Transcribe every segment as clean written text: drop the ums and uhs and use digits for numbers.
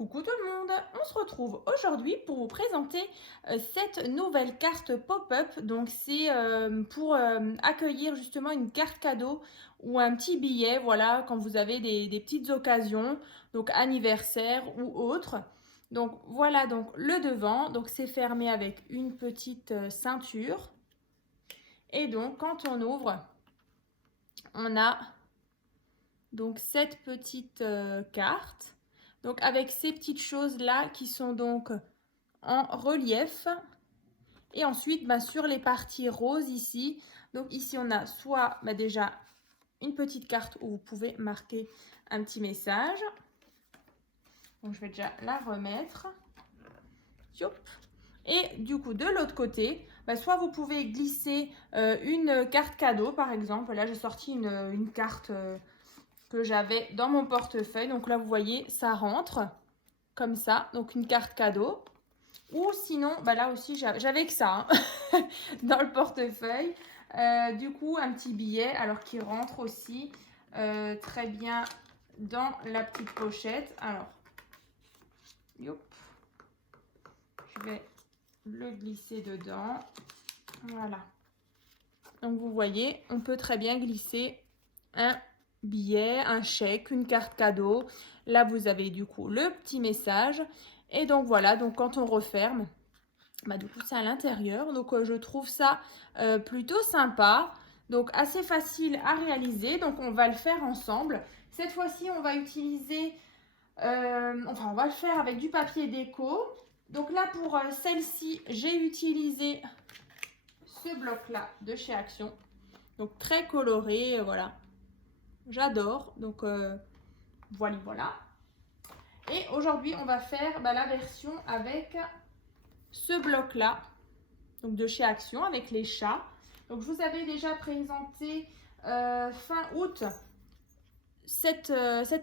Coucou tout le monde, on se retrouve aujourd'hui pour vous présenter cette nouvelle carte pop-up. Donc c'est pour accueillir justement une carte cadeau ou un petit billet, voilà, quand vous avez des petites occasions, donc anniversaire ou autre. Donc voilà donc le devant, donc c'est fermé avec une petite ceinture. Et donc quand on ouvre, on a donc cette petite carte. Donc avec ces petites choses là qui sont donc en relief. Et ensuite sur les parties roses ici, donc ici on a soit déjà une petite carte où vous pouvez marquer un petit message. Donc je vais déjà la remettre. Et du coup de l'autre côté, soit vous pouvez glisser une carte cadeau par exemple. Là j'ai sorti une carte que j'avais dans mon portefeuille. Donc là, vous voyez, ça rentre comme ça. Donc une carte cadeau. Ou sinon, là aussi, j'avais que ça dans le portefeuille. Du coup, un petit billet, alors qui rentre aussi très bien dans la petite pochette. Alors, youp, je vais le glisser dedans. Voilà. Donc, vous voyez, on peut très bien glisser un billet, un chèque, une carte cadeau. Là, vous avez du coup le petit message. Et donc voilà, donc quand on referme, du coup c'est à l'intérieur. Donc je trouve ça plutôt sympa. Donc assez facile à réaliser. Donc on va le faire ensemble. Cette fois-ci, on va utiliser, on va le faire avec du papier déco. Donc là, pour celle-ci, j'ai utilisé ce bloc-là de chez Action. Donc très coloré, voilà. J'adore, donc voilà. Et aujourd'hui, on va faire la version avec ce bloc-là, donc de chez Action, avec les chats. Donc, je vous avais déjà présenté fin août cet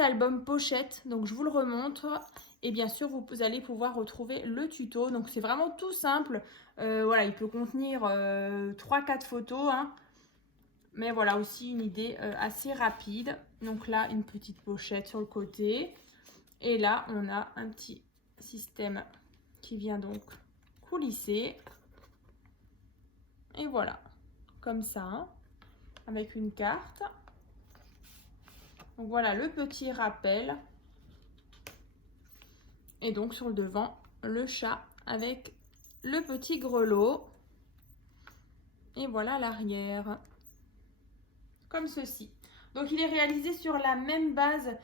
album pochette. Donc, je vous le remontre. Et bien sûr, vous allez pouvoir retrouver le tuto. Donc, c'est vraiment tout simple. Voilà, il peut contenir 3-4 photos, hein. Mais voilà aussi une idée assez rapide. Donc là, une petite pochette sur le côté. Et là, on a un petit système qui vient donc coulisser. Et voilà, comme ça, avec une carte. Donc voilà le petit rappel. Et donc sur le devant, le chat avec le petit grelot. Et voilà l'arrière. Comme ceci. Donc il est réalisé sur la même base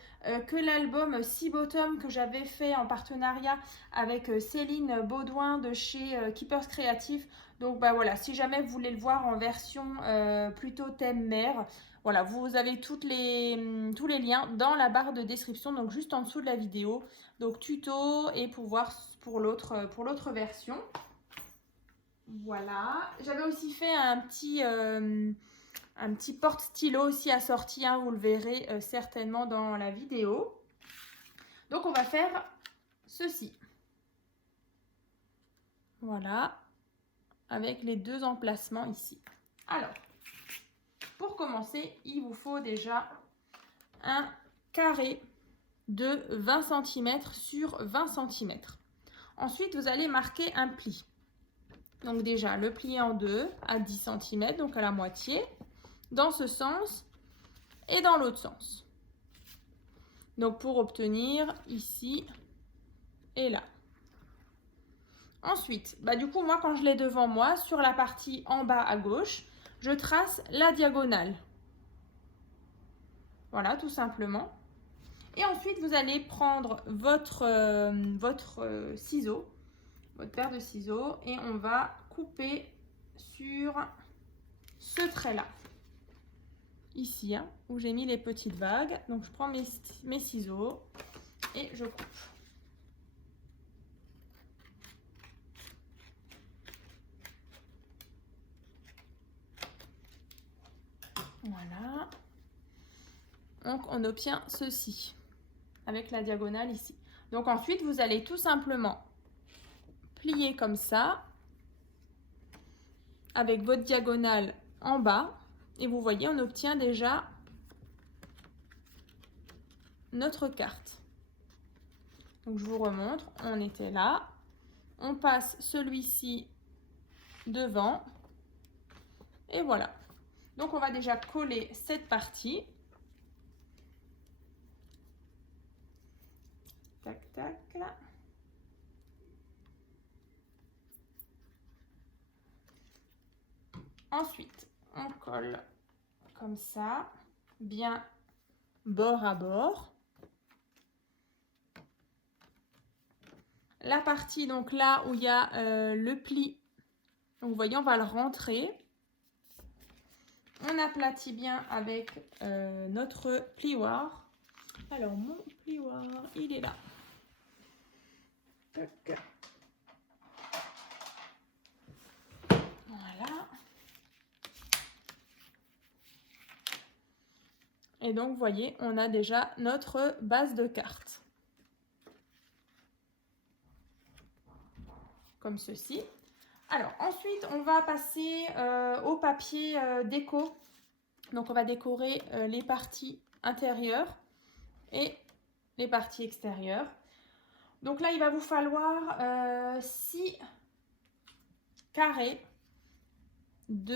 que l'album Sea Bottom que j'avais fait en partenariat avec Céline Baudouin de chez Keepers Creative. Donc voilà, si jamais vous voulez le voir en version plutôt thème mer, voilà, vous avez tous les liens dans la barre de description, donc juste en dessous de la vidéo. Donc tuto et pour voir pour l'autre version. Voilà, j'avais aussi fait un petit porte-stylo aussi assorti, hein, vous le verrez certainement dans la vidéo. Donc on va faire ceci. Voilà, avec les deux emplacements ici. Alors, pour commencer, il vous faut déjà un carré de 20 cm sur 20 cm. Ensuite, vous allez marquer un pli. Donc déjà, le plier en deux à 10 cm, donc à la moitié, dans ce sens et dans l'autre sens. Donc pour obtenir ici et là. Ensuite, du coup, moi quand je l'ai devant moi, sur la partie en bas à gauche, je trace la diagonale. Voilà, tout simplement. Et ensuite, vous allez prendre votre ciseau, votre paire de ciseaux, et on va couper sur ce trait-là. Ici, hein, où j'ai mis les petites vagues. Donc, je prends mes ciseaux et je coupe. Voilà. Donc, on obtient ceci avec la diagonale ici. Donc, ensuite, vous allez tout simplement plier comme ça avec votre diagonale en bas. Et vous voyez, on obtient déjà notre carte. Donc je vous remontre, on était là. On passe celui-ci devant. Et voilà. Donc on va déjà coller cette partie. Tac, tac. Ensuite, on colle comme ça, bien bord à bord. La partie donc là où il y a le pli, donc vous voyez, on va le rentrer. On aplatit bien avec notre plioir. Alors mon plioir, il est là. Tac. Voilà. Et donc, vous voyez, on a déjà notre base de carte. Comme ceci. Alors, ensuite, on va passer au papier déco. Donc, on va décorer les parties intérieures et les parties extérieures. Donc là, il va vous falloir 6 carrés de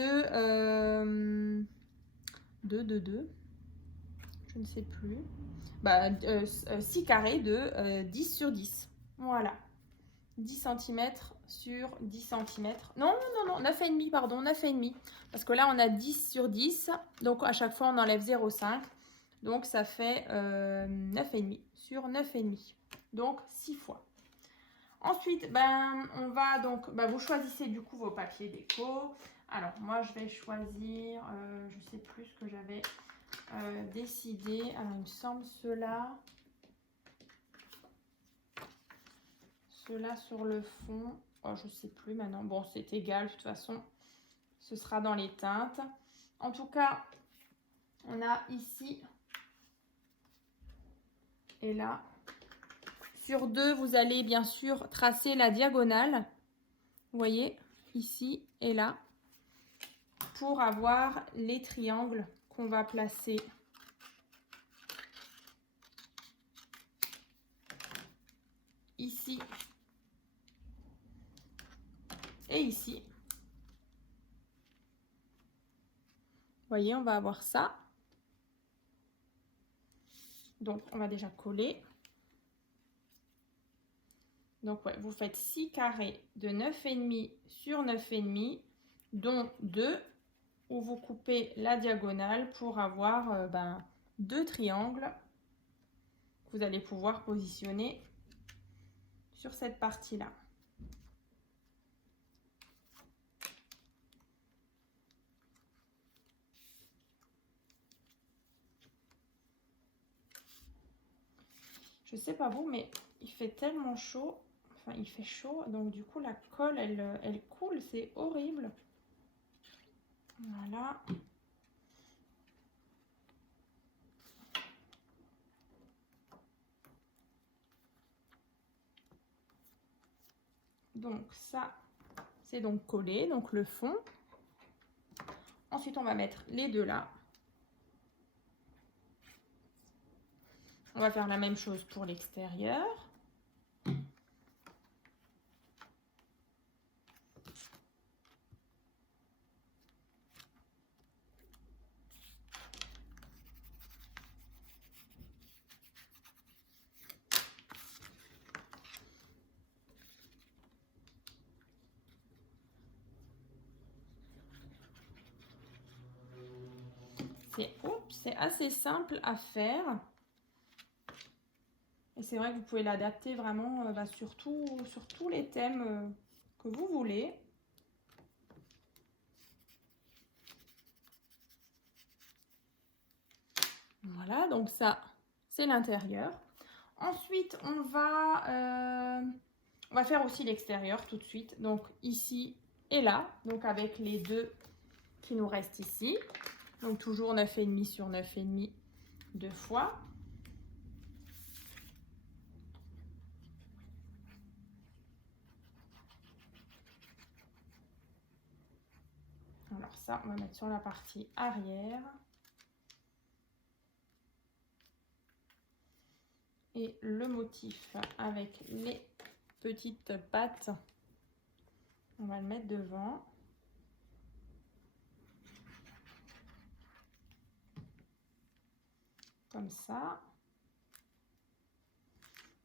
je ne sais plus. 6 carrés de 10 sur 10. Voilà. 10 cm sur 10 cm. Non, 9,5, pardon, 9,5. Parce que là, on a 10 sur 10. Donc, à chaque fois, on enlève 0,5. Donc, ça fait 9,5 sur 9,5. Donc, 6 fois. Ensuite, on va donc, vous choisissez du coup vos papiers déco. Alors, moi, je vais choisir, je ne sais plus ce que j'avais décidé. Alors, il me semble ceux-là. Ceux-là sur le fond. Oh, je ne sais plus maintenant. Bon, c'est égal, de toute façon. Ce sera dans les teintes. En tout cas, on a ici et là. Sur 2, vous allez bien sûr tracer la diagonale. Vous voyez, ici et là. Pour avoir les triangles qu'on va placer ici et ici. Vous voyez, on va avoir ça. Donc, on va déjà coller. Donc, ouais, vous faites 6 carrés de 9,5 sur 9,5, dont 2 où vous coupez la diagonale pour avoir 2 triangles que vous allez pouvoir positionner sur cette partie-là. Je sais pas vous, mais il fait tellement chaud, enfin il fait chaud, donc du coup la colle elle coule, c'est horrible. Voilà. Donc ça, c'est donc collé, donc le fond. Ensuite, on va mettre les deux là. On va faire la même chose pour l'extérieur. C'est assez simple à faire. Et c'est vrai que vous pouvez l'adapter vraiment sur tous les thèmes que vous voulez. Voilà, donc ça, c'est l'intérieur. Ensuite, on va faire aussi l'extérieur tout de suite. Donc ici et là, donc avec les deux qui nous restent ici. Donc toujours 9,5 sur 9,5 deux fois. Alors ça, on va mettre sur la partie arrière. et le motif avec les petites pattes. On va le mettre devant. Comme ça.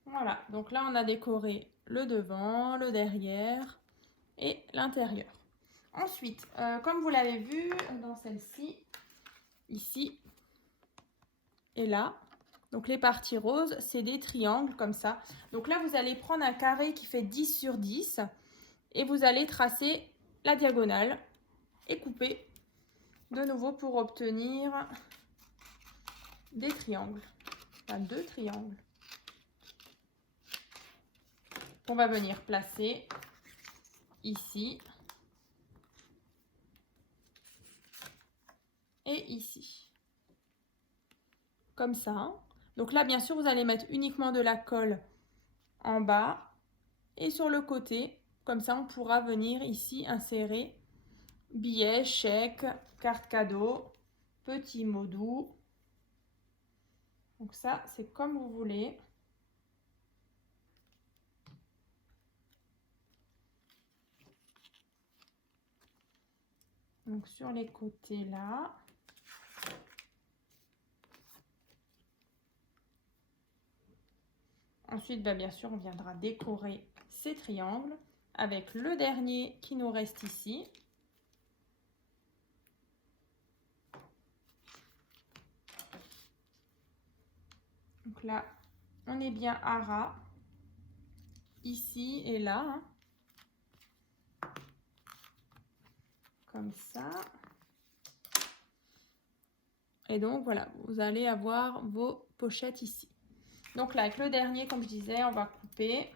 Voilà, donc là on a décoré le devant, le derrière et l'intérieur. Ensuite, comme vous l'avez vu dans celle-ci, ici et là, donc les parties roses, c'est des triangles comme ça. Donc là, vous allez prendre un carré qui fait 10 sur 10 et vous allez tracer la diagonale et couper de nouveau pour obtenir des triangles, enfin 2 triangles. On va venir placer ici et ici. Comme ça. Donc là, bien sûr, vous allez mettre uniquement de la colle en bas et sur le côté. Comme ça, on pourra venir ici insérer billets, chèques, cartes cadeaux, petits mots doux. Donc ça, c'est comme vous voulez. Donc sur les côtés là. Ensuite, bien sûr, on viendra décorer ces triangles avec le dernier qui nous reste ici. Donc là, on est bien à ras, ici et là. Comme ça. Et donc, voilà, vous allez avoir vos pochettes ici. Donc là, avec le dernier, comme je disais, on va couper.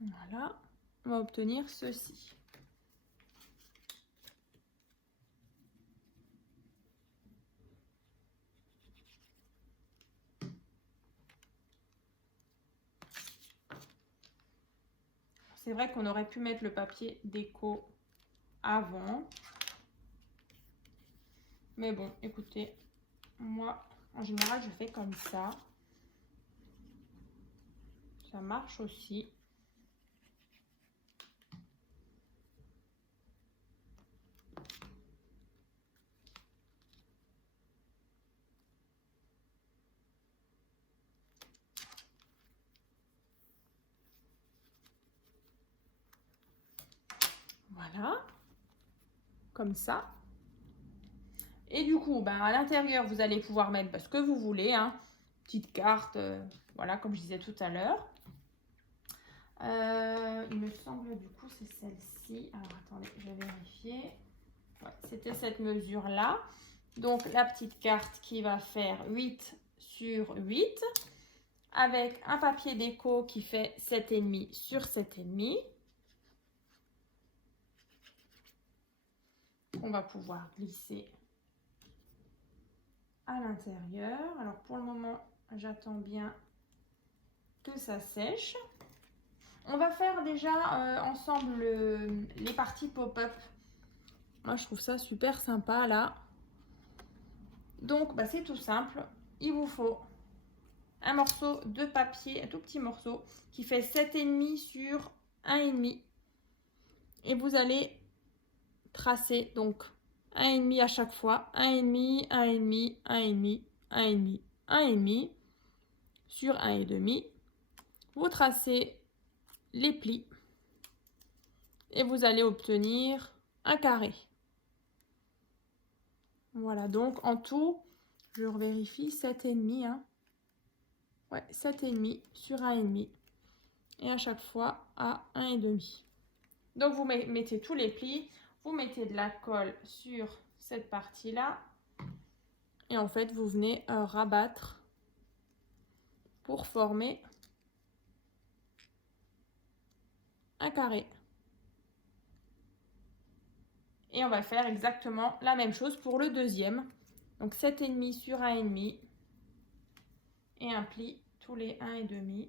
Voilà, on va obtenir ceci. C'est vrai qu'on aurait pu mettre le papier déco avant. Mais bon, écoutez, moi, en général, je fais comme ça. Ça marche aussi. Voilà, comme ça. Et du coup, à l'intérieur, vous allez pouvoir mettre ce que vous voulez, hein. Petite carte, voilà, comme je disais tout à l'heure. Il me semble, du coup, c'est celle-ci. Alors, attendez, je vais vérifier. Ouais, c'était cette mesure-là. Donc, la petite carte qui va faire 8 sur 8 avec un papier déco qui fait 7,5 sur 7,5. On va pouvoir glisser à l'intérieur. Alors pour le moment, j'attends bien que ça sèche. On va faire déjà ensemble les parties pop-up. Moi, je trouve ça super sympa là. Donc, c'est tout simple. Il vous faut un morceau de papier, un tout petit morceau qui fait 7,5 sur 1,5. Et vous allez tracer donc 1,5 à chaque fois, 1,5, 1,5, 1,5, 1,5, 1,5 sur 1,5. Vous tracez les plis et vous allez obtenir un carré. Voilà, donc en tout, je revérifie, 7,5. Hein. Ouais, 7,5 sur 1,5. Et à chaque fois à 1,5. Donc vous mettez tous les plis, vous mettez de la colle sur cette partie-là. Et en fait, vous venez rabattre pour former un carré. Et on va faire exactement la même chose pour le deuxième. Donc 7,5 sur 1,5. Et un pli tous les 1,5.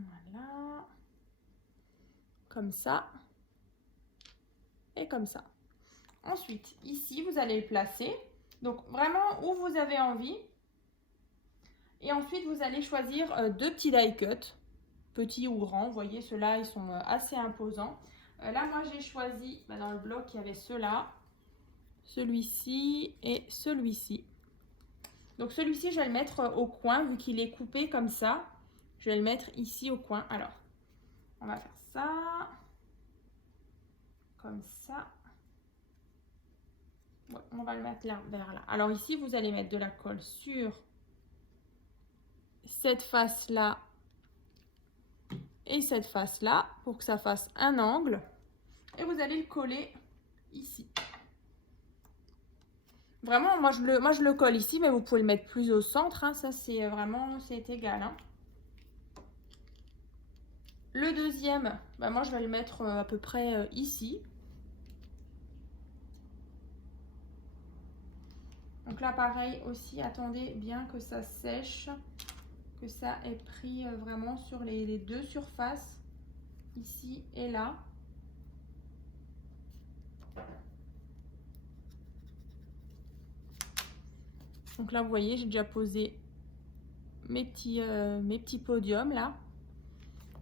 Voilà. Comme ça. Et comme ça. Ensuite, ici, vous allez le placer. Donc, vraiment où vous avez envie. Et ensuite, vous allez choisir deux petits die cuts. Petits ou grands. Vous voyez, ceux-là, ils sont assez imposants. Là, moi, j'ai choisi, dans le bloc, il y avait ceux-là. Celui-ci et celui-ci. Donc, celui-ci, je vais le mettre au coin, vu qu'il est coupé comme ça. Je vais le mettre ici au coin. Alors, on va faire ça. Comme ça. Ouais, on va le mettre là, vers là. Alors ici, vous allez mettre de la colle sur cette face-là et cette face-là pour que ça fasse un angle. Et vous allez le coller ici. Vraiment, moi je le colle ici, mais vous pouvez le mettre plus au centre. Hein. Ça, c'est vraiment, c'est égal. Hein. Le deuxième, moi je vais le mettre à peu près ici. Donc là, pareil aussi, attendez bien que ça sèche, que ça ait pris vraiment sur les deux surfaces, ici et là. Donc là, vous voyez, j'ai déjà posé mes petits podiums là.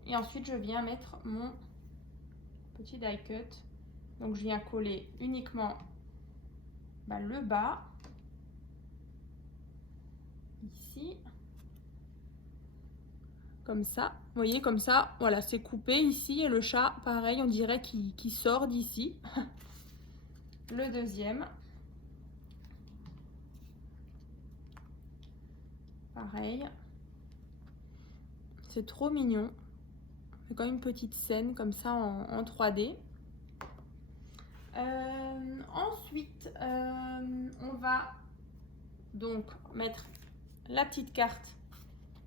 Et ensuite, je viens mettre mon petit die cut. Donc, je viens coller uniquement le bas. Ici. Comme ça. Vous voyez, comme ça, voilà, c'est coupé ici. Et le chat, pareil, on dirait qu'il sort d'ici. Le deuxième. Pareil. C'est trop mignon. C'est comme une petite scène comme ça en 3D. Ensuite, on va donc mettre la petite carte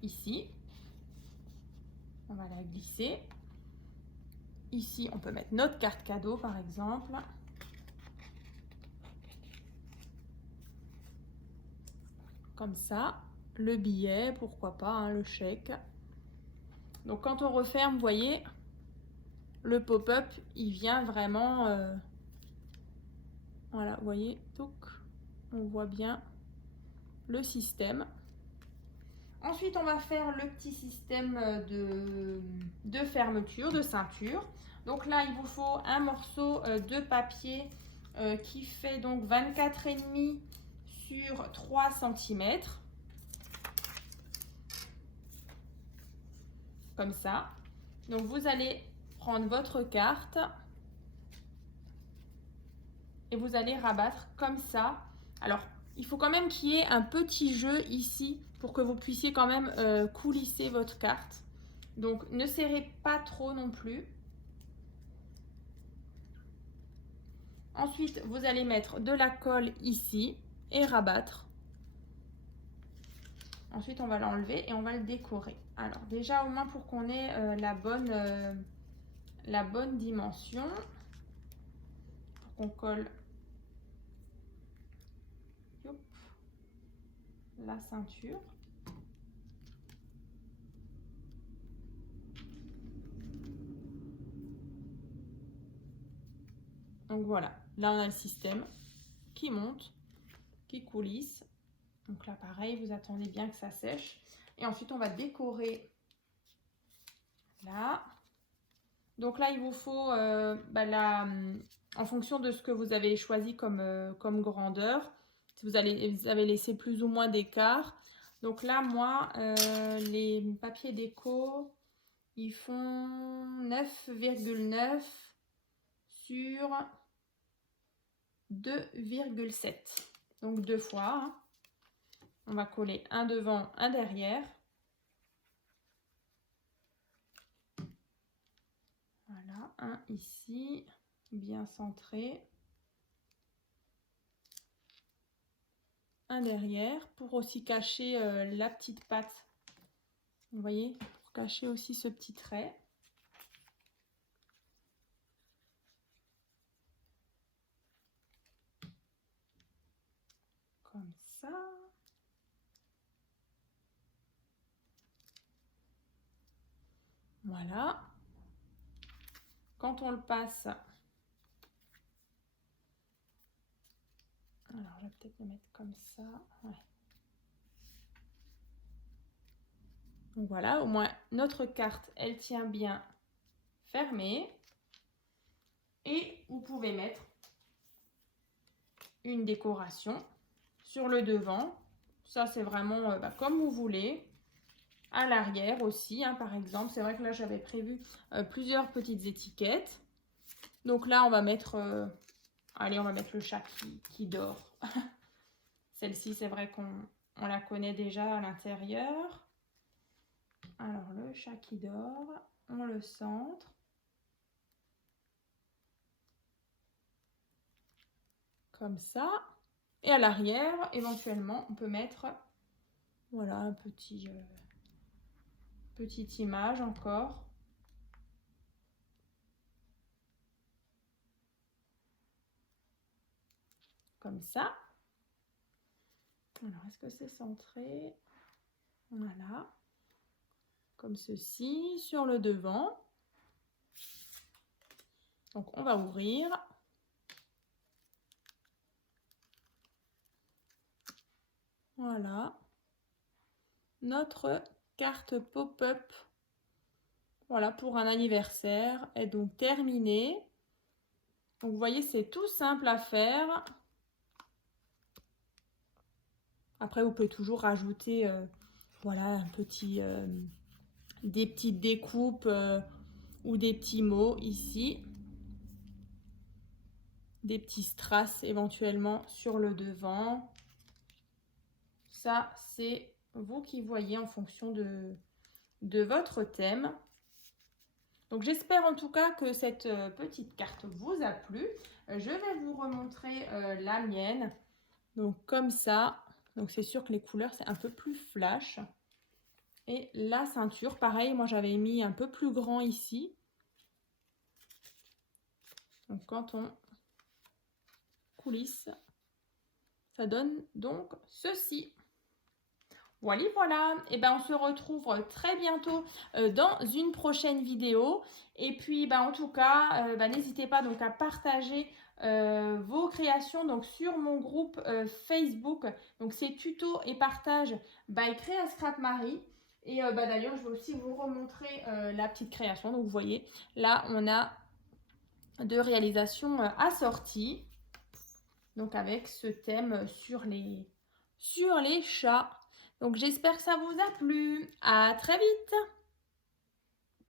ici. On va la glisser. Ici, on peut mettre notre carte cadeau, par exemple. Comme ça. Le billet, pourquoi pas, hein, le chèque. Donc, quand on referme, vous voyez, le pop-up, il vient vraiment... voilà, vous voyez, donc, on voit bien le système. Ensuite, on va faire le petit système de fermeture, de ceinture. Donc là, il vous faut un morceau de papier qui fait donc 24,5 sur 3 cm. Comme ça. Donc vous allez prendre votre carte et vous allez rabattre comme ça. Alors, il faut quand même qu'il y ait un petit jeu ici pour que vous puissiez quand même coulisser votre carte. Donc, ne serrez pas trop non plus. Ensuite, vous allez mettre de la colle ici et rabattre. Ensuite, on va l'enlever et on va le décorer. Alors, déjà, au moins pour qu'on ait la bonne dimension. Pour qu'on colle la ceinture. Donc voilà, là on a le système qui monte, qui coulisse. Donc là pareil, vous attendez bien que ça sèche. Et ensuite on va décorer là. Donc là il vous faut en fonction de ce que vous avez choisi comme grandeur. Si vous avez laissé plus ou moins d'écart. Donc là moi, les papiers déco, ils font 9,9 sur 2,7. Donc 2 fois. Hein. On va coller un devant, un derrière. Voilà, un ici, bien centré. Un derrière pour aussi cacher la petite patte. Vous voyez, pour cacher aussi ce petit trait. Comme ça. Voilà. Quand on le passe, alors je vais peut-être le mettre comme ça. Ouais. Donc voilà, au moins notre carte, elle tient bien fermée. Et vous pouvez mettre une décoration sur le devant. Ça, c'est vraiment comme vous voulez. À l'arrière aussi, hein, par exemple. C'est vrai que là, j'avais prévu plusieurs petites étiquettes. Donc là, on va mettre... allez, on va mettre le chat qui dort. Celle-ci, c'est vrai qu'on la connaît déjà à l'intérieur. Alors, le chat qui dort, on le centre. Comme ça. Et à l'arrière, éventuellement, on peut mettre, voilà, un petite image encore. Comme ça. Alors, est-ce que c'est centré? Voilà. Comme ceci, sur le devant. Donc, on va ouvrir. Voilà. Notre carte pop-up. Voilà, pour un anniversaire est donc terminée. Donc, vous voyez, c'est tout simple à faire. Après, vous pouvez toujours rajouter voilà, un petit, des petites découpes ou des petits mots ici. Des petits strass éventuellement sur le devant. Ça, c'est vous qui voyez en fonction de votre thème. Donc, j'espère en tout cas que cette petite carte vous a plu. Je vais vous remontrer la mienne. Donc, comme ça. Donc, c'est sûr que les couleurs, c'est un peu plus flash. Et la ceinture, pareil, moi, j'avais mis un peu plus grand ici. Donc, quand on coulisse, ça donne donc ceci. Voilà, voilà. Et ben on se retrouve très bientôt dans une prochaine vidéo. Et puis en tout cas, n'hésitez pas donc à partager vos créations donc sur mon groupe Facebook. Donc c'est tuto et partage by Créa Scrap Marie. Et d'ailleurs, je vais aussi vous remontrer la petite création. Donc vous voyez, là on a deux réalisations assorties. Donc avec ce thème sur les chats. Donc j'espère que ça vous a plu. À très vite!